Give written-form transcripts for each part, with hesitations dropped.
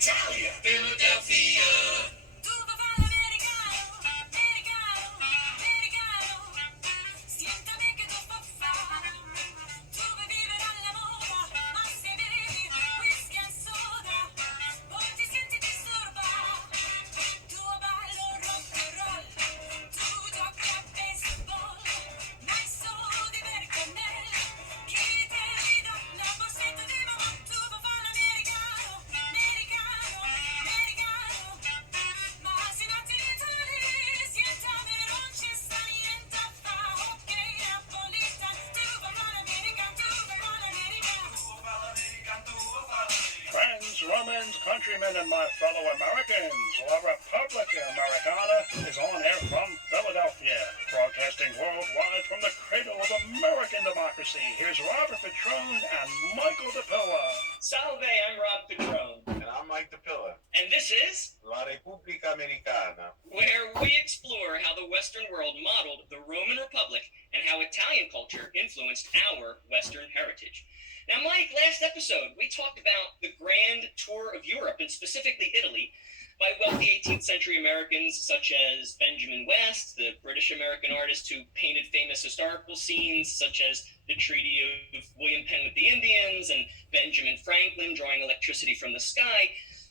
Italia, Philadelphia. Tu papà l'americano, americano, americano. Siéntame che tu papà. Tu vuoi vivere alla moda, ma se bevi whisky and soda, poi ti senti disturbato. Tu ballo rock and roll, tu giochi a baseball, ma è solo di Americanelle. Chi te ridà la borsetta di mamma? Tu papà l'americano, americano, americano. Ma se nati in Italia, siéntame, non ci sta niente a fa. Ok, Napolitan, tu papà l'americano, tu papà l'americano. Tu papà l'americano, tu papà l'americano. Friends, Romans, countrymen, and my fellow Americans, La Repubblica Americana is on air from Philadelphia, broadcasting worldwide from the cradle of American democracy. Here's Robert Petrone and Michael DePilla. Salve, I'm Rob Petrone. And I'm Mike DePilla. And this is La Repubblica Americana. where we explore how the Western world modeled the Roman Republic and how Italian culture influenced our Western heritage. Now, Mike, last episode, we talked about the grand tour of Europe, and specifically Italy, by wealthy 18th century Americans such as Benjamin West, the British American artist who painted famous historical scenes such as the Treaty of William Penn with the Indians, and Benjamin Franklin drawing electricity from the sky.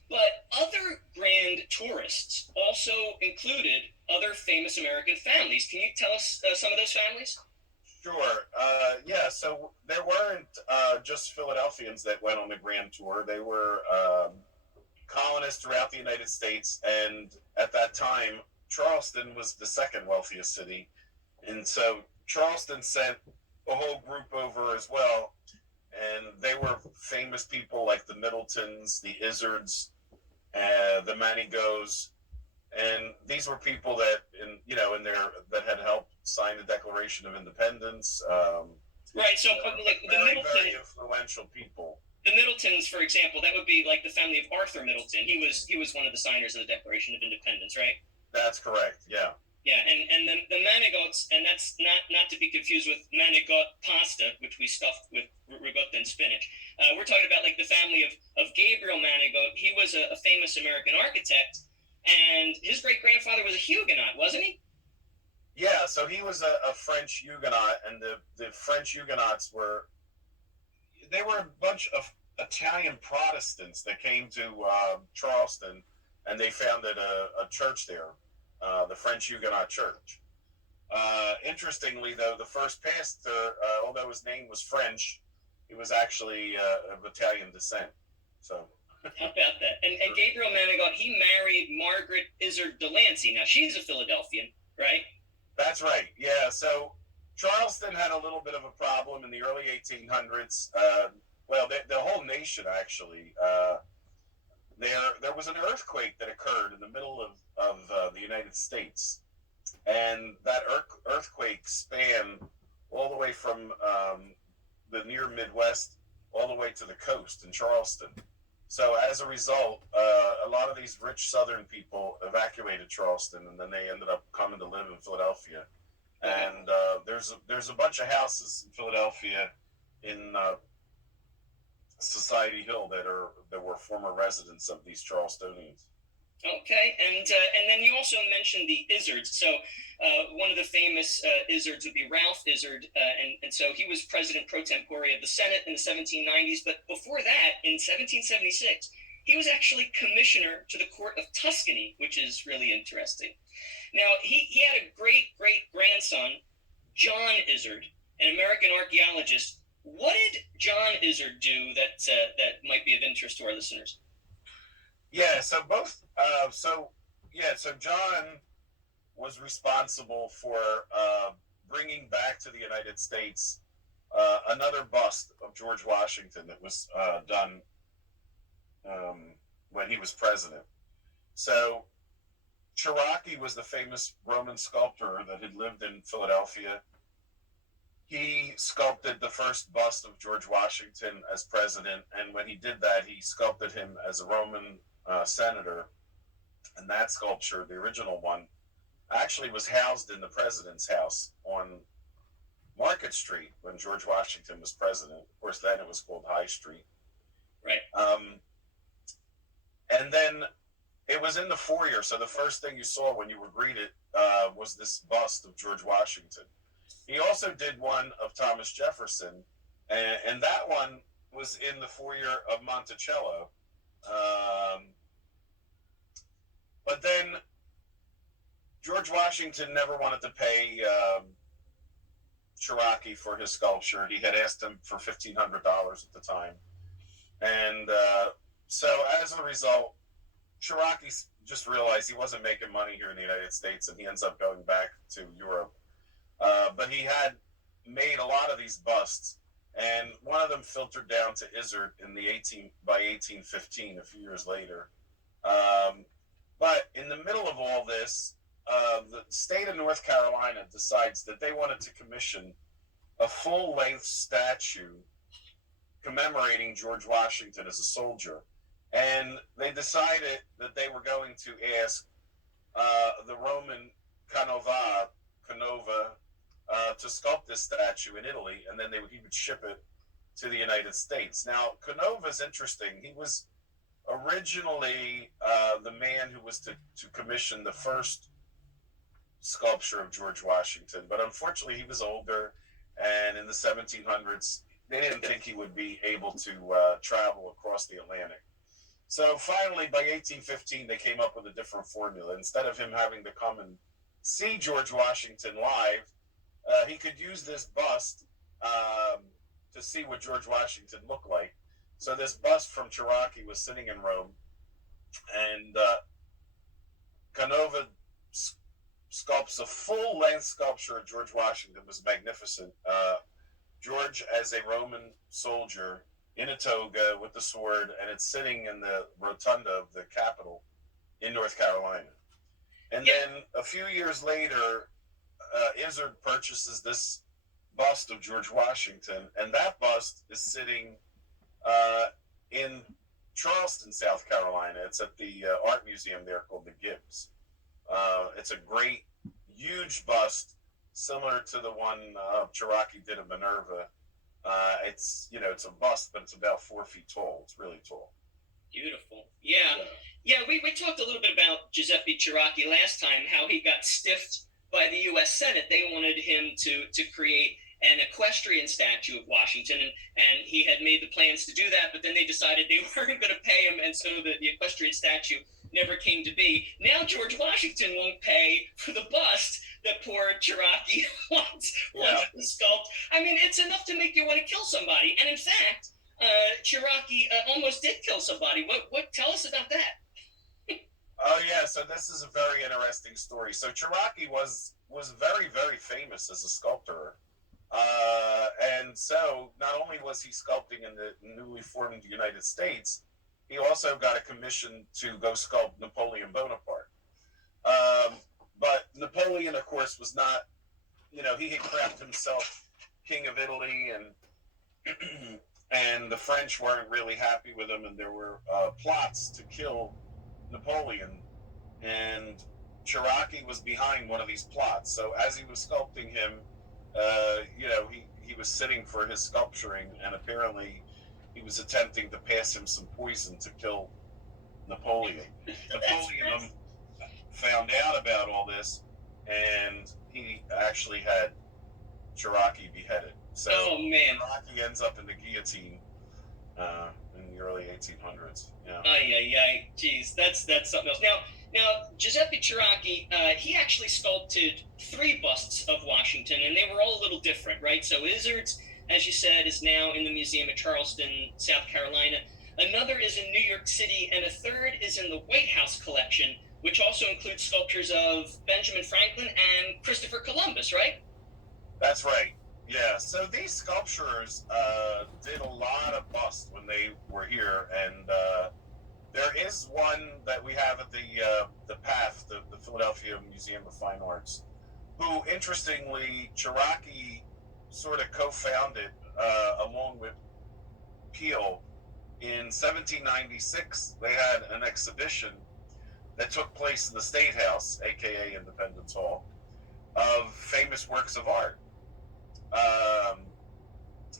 But other grand tourists also included other famous American families. Can you tell us some of those families? Sure. So there weren't just Philadelphians that went on the grand tour. They were colonists throughout the United States. And at that time, Charleston was the second wealthiest city. And so Charleston sent a whole group over as well. And they were famous people like the Middletons, the Izzards, the Manigos. And these were people that, that had helped sign the Declaration of Independence. Right. So, like very influential people. The Middletons, for example, that would be like the family of Arthur Middleton. He was one of the signers of the Declaration of Independence, right? That's correct. Yeah. Yeah, and the Manigots, and that's not to be confused with manigot pasta, which we stuffed with ricotta and spinach. We're talking about like the family of Gabriel Manigot. He was a famous American architect, and his great grandfather was a Huguenot, wasn't he? Yeah, so he was a French Huguenot, and the French Huguenots were a bunch of Italian Protestants that came to Charleston, and they founded a church there, the French Huguenot Church. Interestingly, though, the first pastor, although his name was French, he was actually of Italian descent. So. How about that? And Gabriel Manigot, he married Margaret Izzard Delancey. Now, she's a Philadelphian, right? That's right. Yeah. So Charleston had a little bit of a problem in the early 1800s. The whole nation actually. There was an earthquake that occurred in the middle of the United States, and that earthquake spanned all the way from the near Midwest all the way to the coast in Charleston. So as a result, a lot of these rich Southern people evacuated Charleston, and then they ended up coming to live in Philadelphia. And there's a bunch of houses in Philadelphia in Society Hill that were former residents of these Charlestonians. Okay, and then you also mentioned the Izzards. So one of the famous Izzards would be Ralph Izzard, and so he was president pro tempore of the Senate in the 1790s. But before that, in 1776, he was actually commissioner to the court of Tuscany, which is really interesting. Now, he had a great-great-grandson, John Izzard, an American archaeologist. What did John Izzard do that might be of interest to our listeners? Yeah, so John was responsible for bringing back to the United States another bust of George Washington that was done when he was president. So Cherokee was the famous Roman sculptor that had lived in Philadelphia. He sculpted the first bust of George Washington as president, and when he did that, he sculpted him as a Roman senator. And that sculpture, the original one, actually was housed in the president's house on Market Street when George Washington was president. Of course, then it was called High Street. Right. And then it was in the foyer, so the first thing you saw when you were greeted was this bust of George Washington. He also did one of Thomas Jefferson, and that one was in the foyer of Monticello. Um, but then George Washington never wanted to pay Cherokee for his sculpture. He had asked him for $1,500 at the time. And so as a result, Cherokee just realized he wasn't making money here in the United States, and he ends up going back to Europe. But he had made a lot of these busts, and one of them filtered down to Izzard by 1815, a few years later. But in the middle of all this, the state of North Carolina decides that they wanted to commission a full-length statue commemorating George Washington as a soldier. And they decided that they were going to ask the Roman Canova to sculpt this statue in Italy, and then he would ship it to the United States. Now, Canova's interesting. He was originally the man who was to commission the first sculpture of George Washington, but unfortunately he was older, and in the 1700s they didn't think he would be able to travel across the Atlantic. So finally, by 1815, they came up with a different formula. Instead of him having to come and see George Washington live, he could use this bust to see what George Washington looked like. So this bust from Cherokee was sitting in Rome, and Canova sculpts a full-length sculpture of George Washington. It was magnificent. George as a Roman soldier in a toga with the sword, and it's sitting in the rotunda of the Capitol in North Carolina. And then a few years later, Izzard purchases this bust of George Washington, and that bust is sitting in Charleston, South Carolina. It's at the art museum there called the Gibbs. It's a great, huge bust, similar to the one Cherokee did of Minerva. It's a bust, but it's about 4 feet tall. It's really tall. Beautiful. Yeah. We talked a little bit about Giuseppe Cherokee last time, how he got stiffed by the U.S. Senate. They wanted him to create an equestrian statue of Washington, and he had made the plans to do that, but then they decided they weren't going to pay him, and so the equestrian statue never came to be. Now George Washington won't pay for the bust that poor Cherokee wants to sculpt. I mean, it's enough to make you want to kill somebody. And in fact, Cherokee almost did kill somebody. What? Tell us about that. Oh yeah, so this is a very interesting story. So Cherokee was very, very famous as a sculptor. And so not only was he sculpting in the newly formed United States, he also got a commission to go sculpt Napoleon Bonaparte. But Napoleon, of course, was not, he had crowned himself King of Italy, and the French weren't really happy with him, and there were plots to kill Napoleon, and Cherokee was behind one of these plots. So as he was sculpting him, he was sitting for his sculpturing, and apparently he was attempting to pass him some poison to kill Napoleon. Napoleon found out about all this, and he actually had Cherokee beheaded. So Cherokee ends up in the guillotine in the early 1800s. Yeah. Geez, that's something else. Now, Giuseppe Cherokee, he actually sculpted 3 busts of Washington, and they were all a little different, right? So Izzard's, as you said, is now in the museum at Charleston, South Carolina. Another is in New York City, and a third is in the White House collection, which also includes sculptures of Benjamin Franklin and Christopher Columbus, right? That's right. Yeah. So these sculptures did a lot of busts when they were here, and there is one that we have at the PAF, the Philadelphia Museum of Fine Arts, who, interestingly, Cherokee sort of co-founded along with Peale. In 1796, they had an exhibition that took place in the State House, aka Independence Hall, of famous works of art.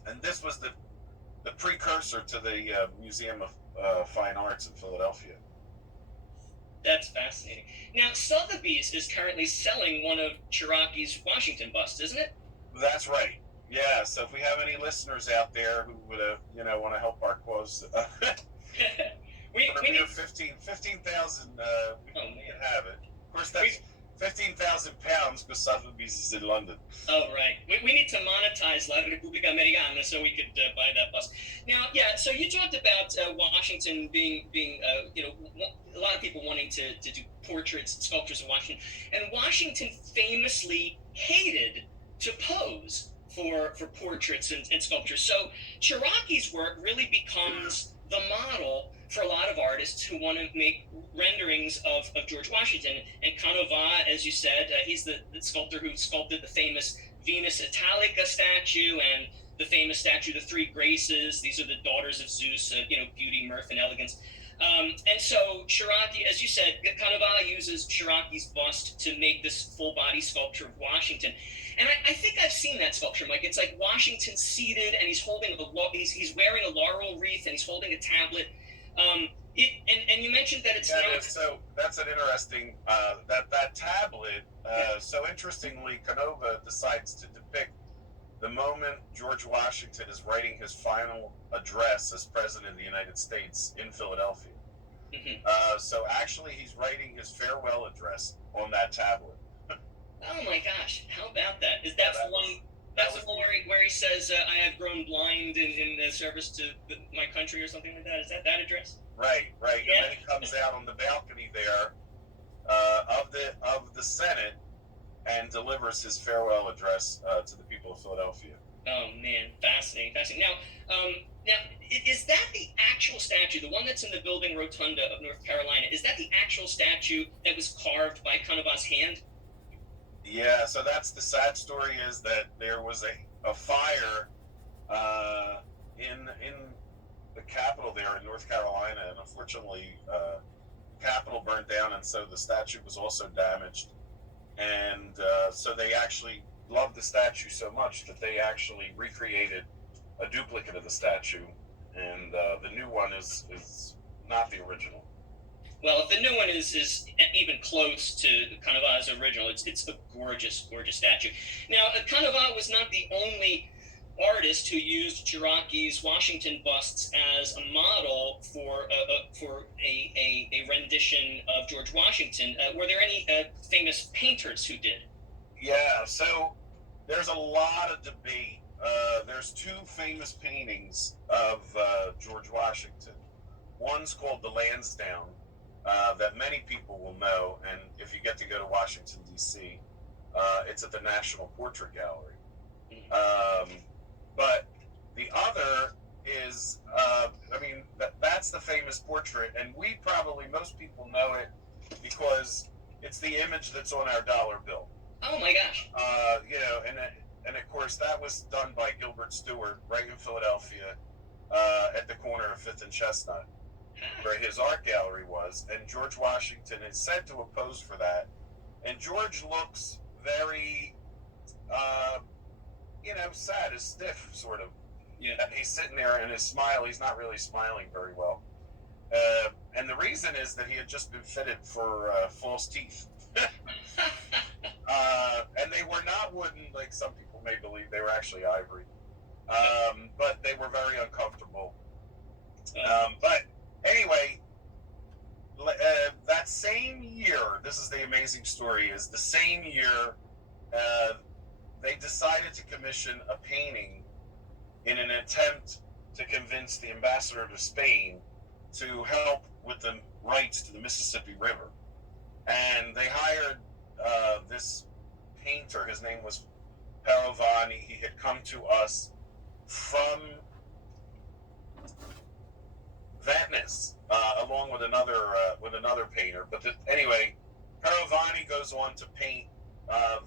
And this was the precursor to the Museum of Fine Arts in Philadelphia. That's fascinating. Now, Sotheby's is currently selling one of Chiraki's Washington busts, isn't it? That's right. Yeah. So if we have any listeners out there who would, want to help our cause, for We mere need. 15,000, we Oh can man. have it. Of course, that's 15,000 pounds because Sotheby's is in London. Oh right. We need to monetize La Repubblica Americana so we could buy that bus. Now, yeah. So you talked about Washington being a lot of people wanting to do portraits and sculptures of Washington, and Washington famously hated to pose for portraits and sculptures. So Chiraki's work really becomes the model for a lot of artists who want to make renderings of George Washington. And Canova, as you said, he's the sculptor who sculpted the famous Venus Italica statue and the famous statue, the Three Graces. These are the daughters of Zeus, beauty, mirth, and elegance. And so Chiraki, as you said, Canova uses Chiraki's bust to make this full body sculpture of Washington. And I think I've seen that sculpture, Mike. It's like Washington seated, and he's holding he's wearing a laurel wreath, and he's holding a tablet. And you mentioned that it's so that's an interesting that tablet. So interestingly, Canova decides to depict the moment George Washington is writing his final address as president of the United States in Philadelphia. So actually, he's writing his farewell address on that tablet. Oh my gosh! How about that? Is that the one? That's the one where he says, "I have grown blind in service to my country" or something like that. Is that address? Right. Yeah. And then he comes out on the balcony there of the Senate and delivers his farewell address to the people of Philadelphia. Oh man, fascinating. Now, is that the actual statue, the one that's in the building rotunda of North Carolina? Is that the actual statue that was carved by Canova's hand? Yeah, so that's the sad story, is that there was a fire in the Capitol there in North Carolina, and unfortunately, Capitol burned down, and so the statue was also damaged. And so they actually loved the statue so much that they actually recreated a duplicate of the statue, and the new one is not the original. Well, if the new one is even close to Canava's original, it's a gorgeous, gorgeous statue. Now, Canova was not the only artist who used Chiraki's Washington busts as a model for a rendition of George Washington. Were there any famous painters who did? Yeah, so there's a lot of debate. There's two famous paintings of George Washington. One's called The Lansdowne, that many people will know, and if you get to go to Washington, D.C., it's at the National Portrait Gallery. But the other is, that's the famous portrait, and most people know it because it's the image that's on our dollar bill. Oh my gosh. And of course that was done by Gilbert Stuart right in Philadelphia, at the corner of 5th and Chestnut, where his art gallery was, and George Washington is said to have posed for that. And George looks very, sad, as stiff, sort of. Yeah. And he's sitting there, and his smile, he's not really smiling very well. And the reason is that he had just been fitted for false teeth. And they were not wooden, like some people may believe. They were actually ivory. But they were very uncomfortable. But anyway, that same year, this is the amazing story, is the same year they decided to commission a painting in an attempt to convince the ambassador to Spain to help with the rights to the Mississippi River. And they hired this painter. His name was Paravani. He had come to us from Venice, along with another painter. But anyway, Paravani goes on to paint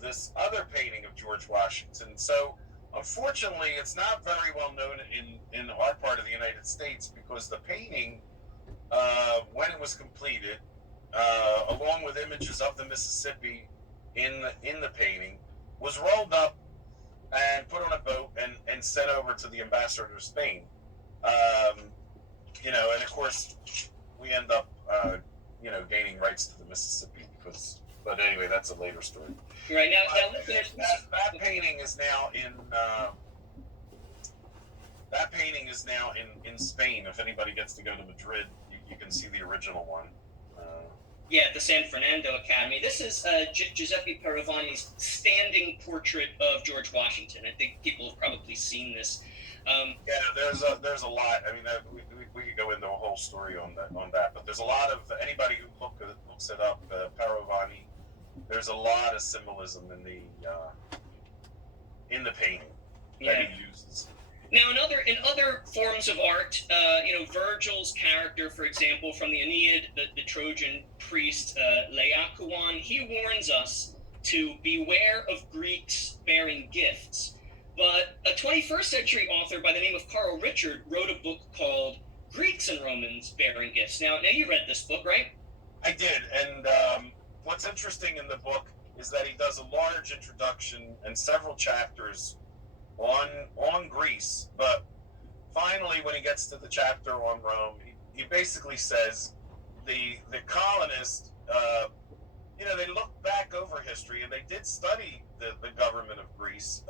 this other painting of George Washington. So unfortunately, it's not very well known in our part of the United States, because the painting, when it was completed, along with images of the Mississippi in the painting, was rolled up and put on a boat and sent over to the ambassador to Spain. And of course, we end up gaining rights to the Mississippi but anyway, that's a later story. Right now, listeners, that painting is now in in Spain. If anybody gets to go to Madrid, you can see the original one. Yeah, the San Fernando Academy. This is Giuseppe Paravani's standing portrait of George Washington. I think people have probably seen this. Yeah, there's a lot. I mean, we could go into a whole story on that. But there's a lot of anybody who looks it up, Paravani. There's a lot of symbolism in the painting that he uses. Now, in other forms of art, Virgil's character, for example, from the Aeneid, the Trojan priest Laocoon, he warns us to beware of Greeks bearing gifts. But a 21st century author by the name of Carl Richard wrote a book called Greeks and Romans Bearing Gifts. Now you read this book, right? I did, and what's interesting in the book is that he does a large introduction and several chapters on Greece, but finally, when he gets to the chapter on Rome, he basically says the colonists, they look back over history and they did study the government of Greece,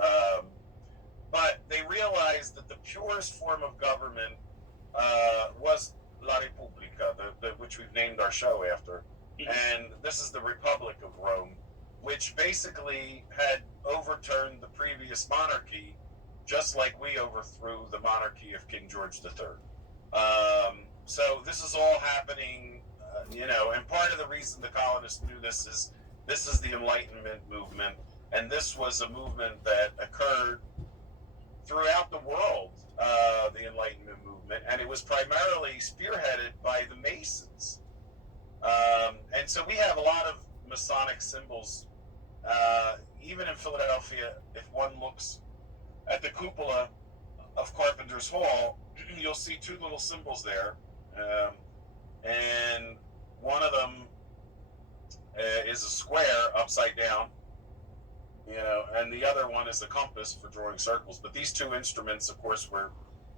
but they realized that the purest form of government was La Repubblica, which we've named our show after, and this is the Republic of Rome, which basically had overturned the previous monarchy, just like we overthrew the monarchy of King George III. So this is all happening, and part of the reason the colonists knew this is the Enlightenment movement, and this was a movement that occurred throughout the world, the Enlightenment movement, and it was primarily spearheaded by the Masons. And so we have a lot of Masonic symbols. Even in Philadelphia, if one looks at the cupola of Carpenter's Hall, you'll see two little symbols there. And one of them is a square upside down, and the other one is the compass for drawing circles. But these two instruments, of course, were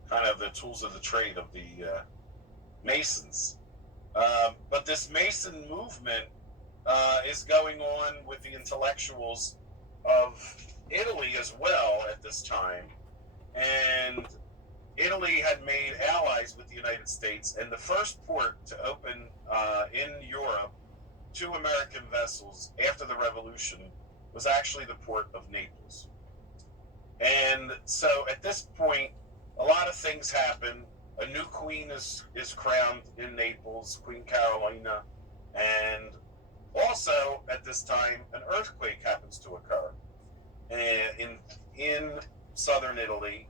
kind of the tools of the trade of the Masons. But this Mason movement is going on with the intellectuals of Italy as well at this time, and Italy had made allies with the United States, and the first port to open in Europe to American vessels after the Revolution was actually the port of Naples. And so at this point, a lot of things happen. A new queen is crowned in Naples, Queen Carolina, and also at this time an earthquake happens to occur in southern Italy,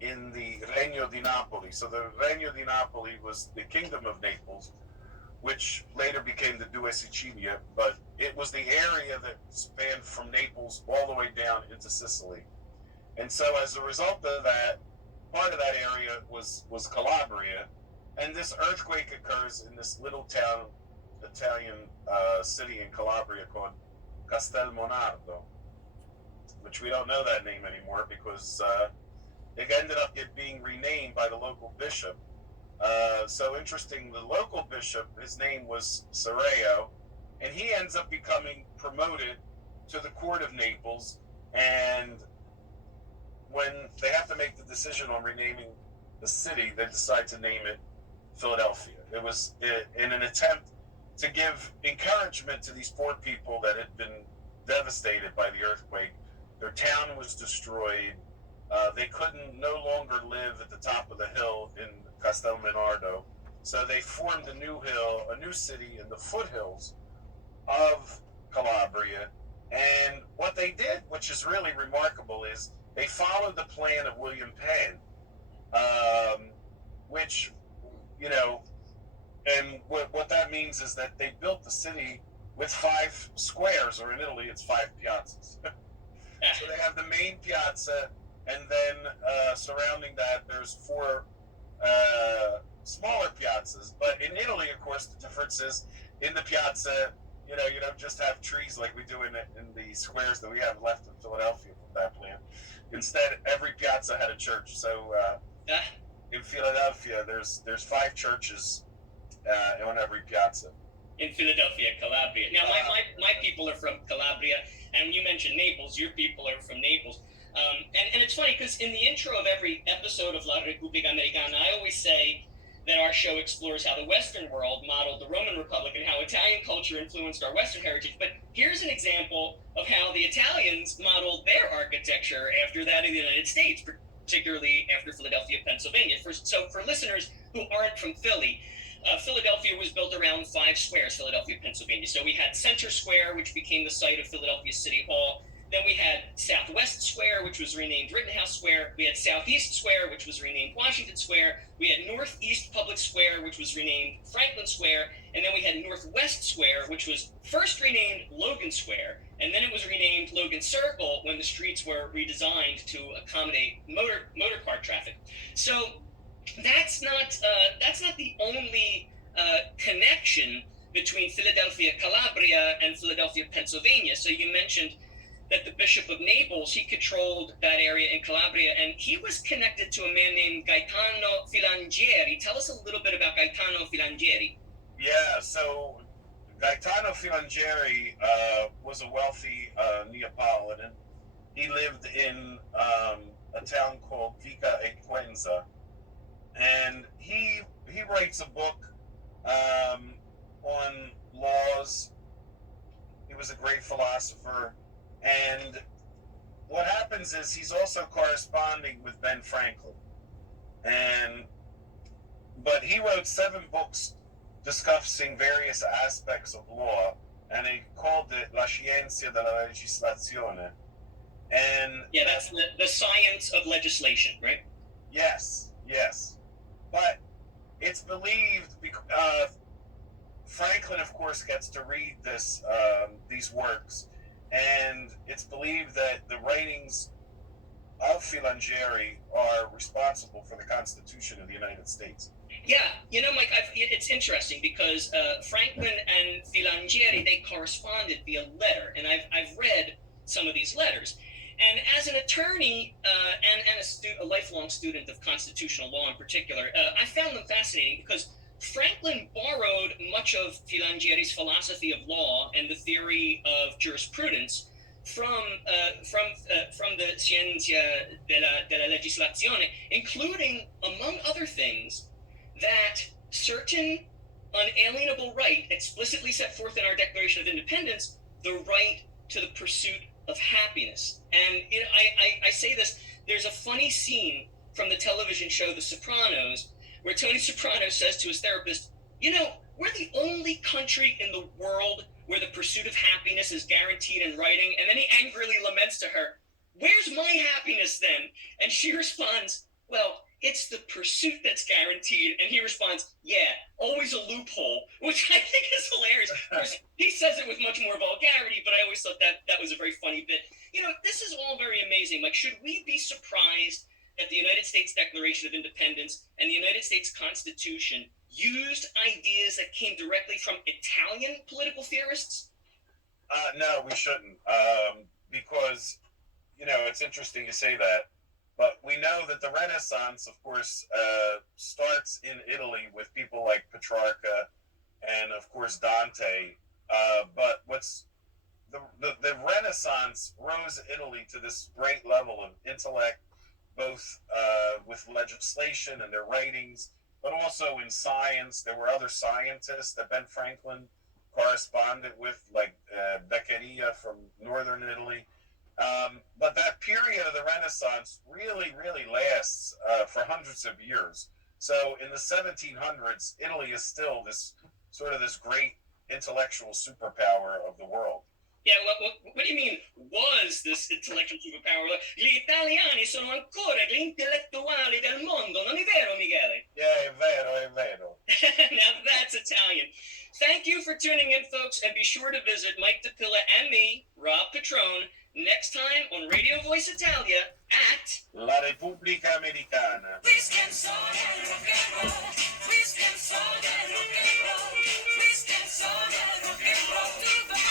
in the Regno di Napoli. So the Regno di Napoli was the Kingdom of Naples, which later became the Due Sicilia, but it was the area that spanned from Naples all the way down into Sicily. And so as a result of that, part of that area was Calabria, and this earthquake occurs in this little town, Italian city in Calabria called Castelmonardo, which we don't know that name anymore because it ended up being renamed by the local bishop. So interesting, the local bishop, his name was Sereo, and he ends up becoming promoted to the court of Naples, and when they have to make the decision on renaming the city, they decide to name it Philadelphia. It was in an attempt to give encouragement to these poor people that had been devastated by the earthquake. Their town was destroyed. They couldn't no longer live at the top of the hill in Castelmonardo. So they formed a new hill, a new city in the foothills of Calabria. And what they did, which is really remarkable, is they followed the plan of William Penn, which, and what that means is that they built the city with 5 squares, or in Italy it's 5 piazzas. So they have the main piazza, and then surrounding that there's 4 smaller piazzas. But in Italy, of course, the difference is in the piazza, you don't just have trees like we do in the squares that we have left in Philadelphia from that plan. Instead, every piazza had a church. So in Philadelphia, there's 5 churches on every piazza. in Philadelphia, Calabria. Now, my people are from Calabria, and you mentioned Naples. Your people are from Naples. And it's funny because in the intro of every episode of La Repubblica Americana, I always say that our show explores how the Western world modeled the Roman Republic and how Italian culture influenced our Western heritage. But here's an example of how the Italians modeled their architecture after that of the United States, particularly after Philadelphia, Pennsylvania. So for listeners who aren't from Philly, Philadelphia was built around 5 squares, Philadelphia, Pennsylvania. So we had Center Square, which became the site of Philadelphia City Hall. Then we had Southwest Square, which was renamed Rittenhouse Square. We had Southeast Square, which was renamed Washington Square. We had Northeast Public Square, which was renamed Franklin Square. And then we had Northwest Square, which was first renamed Logan Square. And then it was renamed Logan Circle when the streets were redesigned to accommodate motor car traffic. So that's not the only connection between Philadelphia, Calabria, and Philadelphia, Pennsylvania. So you mentioned that the Bishop of Naples, he controlled that area in Calabria, and he was connected to a man named Gaetano Filangieri. Tell us a little bit about Gaetano Filangieri. Yeah, so Gaetano Filangieri was a wealthy Neapolitan. He lived in a town called Vica Equenza, and he writes a book on laws. He was a great philosopher. And what happens is he's also corresponding with Ben Franklin. But he wrote 7 books discussing various aspects of law, and he called it La Scienza della Legislazione. And yeah, that's the science of legislation, right? Yes. But it's believed, Franklin, of course, gets to read these works, and it's believed that the writings of Filangieri are responsible for the Constitution of the United States. Yeah, Mike, it's interesting because Franklin and Filangieri, they corresponded via letter, and I've read some of these letters. And as an attorney and a lifelong student of constitutional law in particular, I found them fascinating because Franklin borrowed much of Filangieri's philosophy of law and the theory of jurisprudence from the Scienza della Legislazione, including, among other things, that certain unalienable right explicitly set forth in our Declaration of Independence, the right to the pursuit of happiness. And I say this, there's a funny scene from the television show The Sopranos where Tony Soprano says to his therapist, we're the only country in the world where the pursuit of happiness is guaranteed in writing. And then he angrily laments to her, where's my happiness then? And she responds, well, it's the pursuit that's guaranteed. And he responds, yeah, always a loophole, which I think is hilarious. Of course, he says it with much more vulgarity, but I always thought that was a very funny bit. This is all very amazing. Like, should we be surprised that the United States Declaration of Independence and the United States Constitution used ideas that came directly from Italian political theorists? No, we shouldn't, because, it's interesting to say that. But we know that the Renaissance, of course, starts in Italy with people like Petrarca and, of course, Dante. But the Renaissance rose Italy to this great level of intellect, both with legislation and their writings, but also in science. There were other scientists that Ben Franklin corresponded with, like Beccaria from northern Italy. But that period of the Renaissance really, really lasts for hundreds of years. So in the 1700s, Italy is still this great intellectual superpower of the world. Yeah, what do you mean, was this intellectual superpower? Gli italiani sono ancora gli intellettuali del mondo, non è vero, Michele? Yeah, è vero. Now that's Italian. Thank you for tuning in, folks, and be sure to visit Mike DePilla and me, Rob Petrone, next time on Radio Voice Italia at La Repubblica Americana. Whiskey and soda and rock and roll. Whiskey and soda and rock and roll. Whiskey and soda and rock and roll.